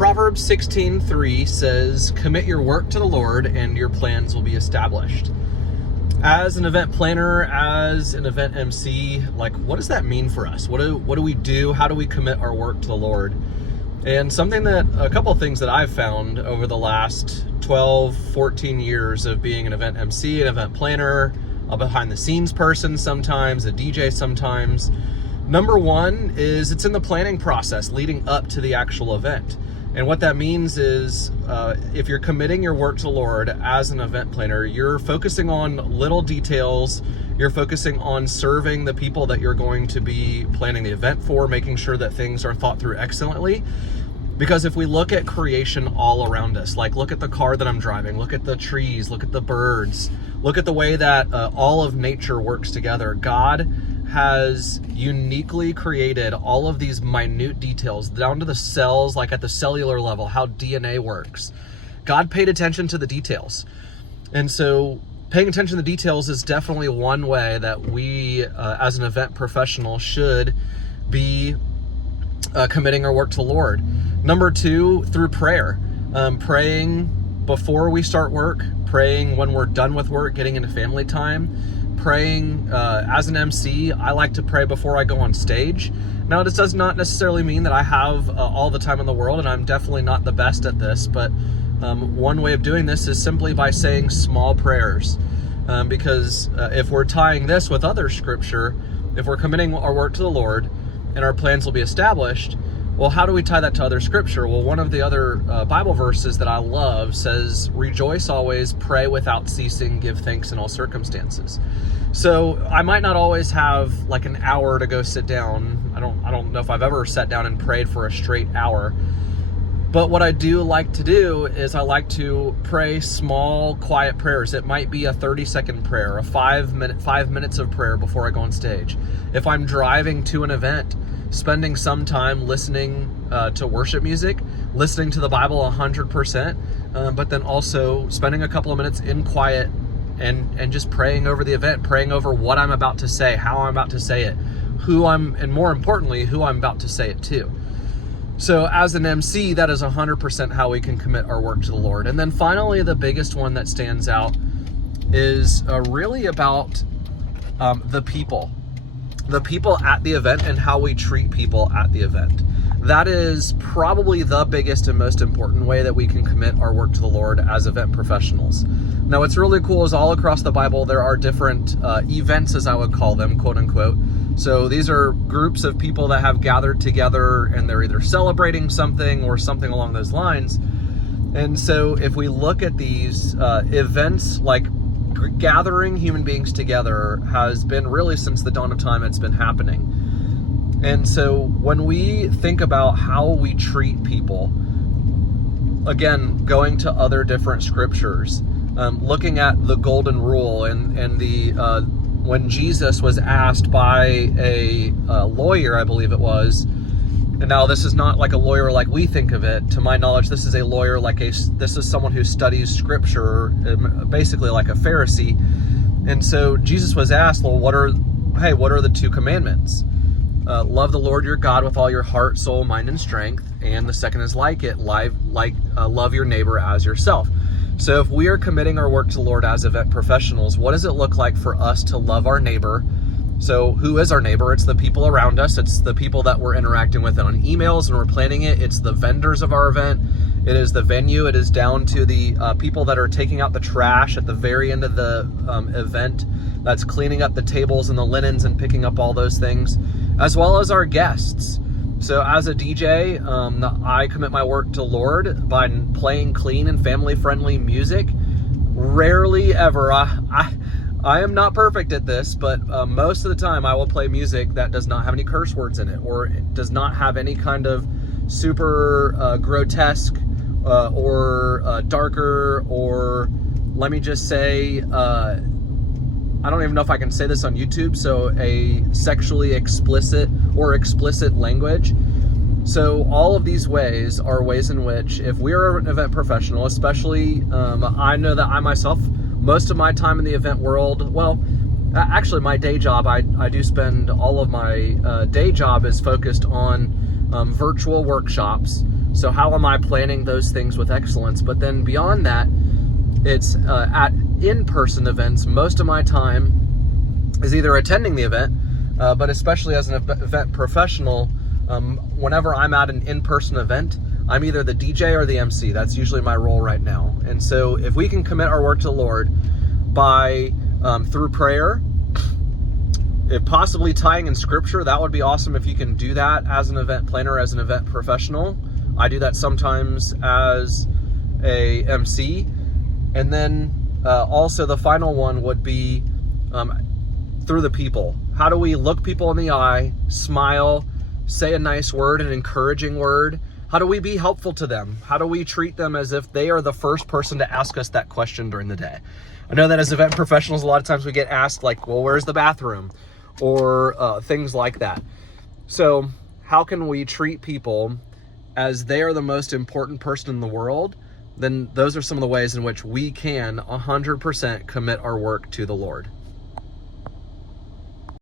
Proverbs 16:3 says, "Commit your work to the Lord and your plans will be established." As an event planner, as an event MC, what does that mean for us? What do we do? How do we commit our work to the Lord? And a couple of things that I've found over the last 12, 14 years of being an event MC, an event planner, a behind the scenes person sometimes, a DJ sometimes. Number one is it's in the planning process leading up to the actual event. And what that means is if you're committing your work to the Lord as an event planner, you're focusing on little details. You're focusing on serving the people that you're going to be planning the event for, making sure that things are thought through excellently. Because if we look at creation all around us, look at the car that I'm driving, look at the trees, look at the birds, look at the way that all of nature works together. God has uniquely created all of these minute details down to the cells, at the cellular level, how DNA works. God paid attention to the details. And so paying attention to the details is definitely one way that we, as an event professional, should be committing our work to the Lord. Number two, through prayer. Praying before we start work, praying when we're done with work, getting into family time. Praying as an MC, I like to pray before I go on stage. Now, this does not necessarily mean that I have all the time in the world, and I'm definitely not the best at this, but one way of doing this is simply by saying small prayers. Because if we're tying this with other scripture, if we're committing our work to the Lord and our plans will be established, well, how do we tie that to other scripture? Well, one of the other Bible verses that I love says, "Rejoice always, pray without ceasing, give thanks in all circumstances." So I might not always have an hour to go sit down. I don't know if I've ever sat down and prayed for a straight hour. But what I do like to do is I like to pray small, quiet prayers. It might be a 30-second prayer, a 5 minutes of prayer before I go on stage. If I'm driving to an event, spending some time listening to worship music, listening to the Bible 100%, but then also spending a couple of minutes in quiet and just praying over the event, praying over what I'm about to say, how I'm about to say it, and more importantly, who I'm about to say it to. So as an MC, that is 100% how we can commit our work to the Lord. And then finally, the biggest one that stands out is really about the people. The people at the event and how we treat people at the event. That is probably the biggest and most important way that we can commit our work to the Lord as event professionals. Now, what's really cool is all across the Bible, there are different events, as I would call them, quote unquote. So these are groups of people that have gathered together and they're either celebrating something or something along those lines. And so if we look at these events, gathering human beings together has been really since the dawn of time. It's been happening. And so when we think about how we treat people, again, going to other different scriptures, looking at the golden rule and the when Jesus was asked by a lawyer, I believe it was. And now this is not like a lawyer like we think of it. To my knowledge, this is a lawyer this is someone who studies scripture, basically like a Pharisee. And so Jesus was asked, well, what are the two commandments? Love the Lord your God with all your heart, soul, mind, and strength. And the second is love your neighbor as yourself. So if we are committing our work to the Lord as event professionals, what does it look like for us to love our neighbor? So who is our neighbor? It's the people around us. It's the people that we're interacting with on emails and we're planning it. It's the vendors of our event. It is the venue. It is down to the people that are taking out the trash at the very end of the event. That's cleaning up the tables and the linens and picking up all those things, as well as our guests. So as a DJ, I commit my work to the Lord by playing clean and family-friendly music. Rarely ever. I am not perfect at this, but most of the time I will play music that does not have any curse words in it, or it does not have any kind of super grotesque or darker, or let me just say, I don't even know if I can say this on YouTube, so a sexually explicit or explicit language. So all of these ways are ways in which, if we're an event professional, especially, I know that I myself, most of my time in the event world, well, actually my day job, I do spend all of my day job is focused on virtual workshops So how am I planning those things with excellence? But then beyond that, it's at in-person events. Most of my time is either attending the event, but especially as an event professional, whenever I'm at an in-person event, I'm either the DJ or the MC. That's usually my role right now. And so if we can commit our work to the Lord by through prayer, if possibly tying in scripture, that would be awesome if you can do that as an event planner, as an event professional. I do that sometimes as a MC. And then also the final one would be through the people. How do we look people in the eye, smile, say a nice word, an encouraging word? How do we be helpful to them? How do we treat them as if they are the first person to ask us that question during the day? I know that as event professionals, a lot of times we get asked like, well, where's the bathroom? Or things like that. So how can we treat people as they are the most important person in the world? Then those are some of the ways in which we can 100% commit our work to the Lord.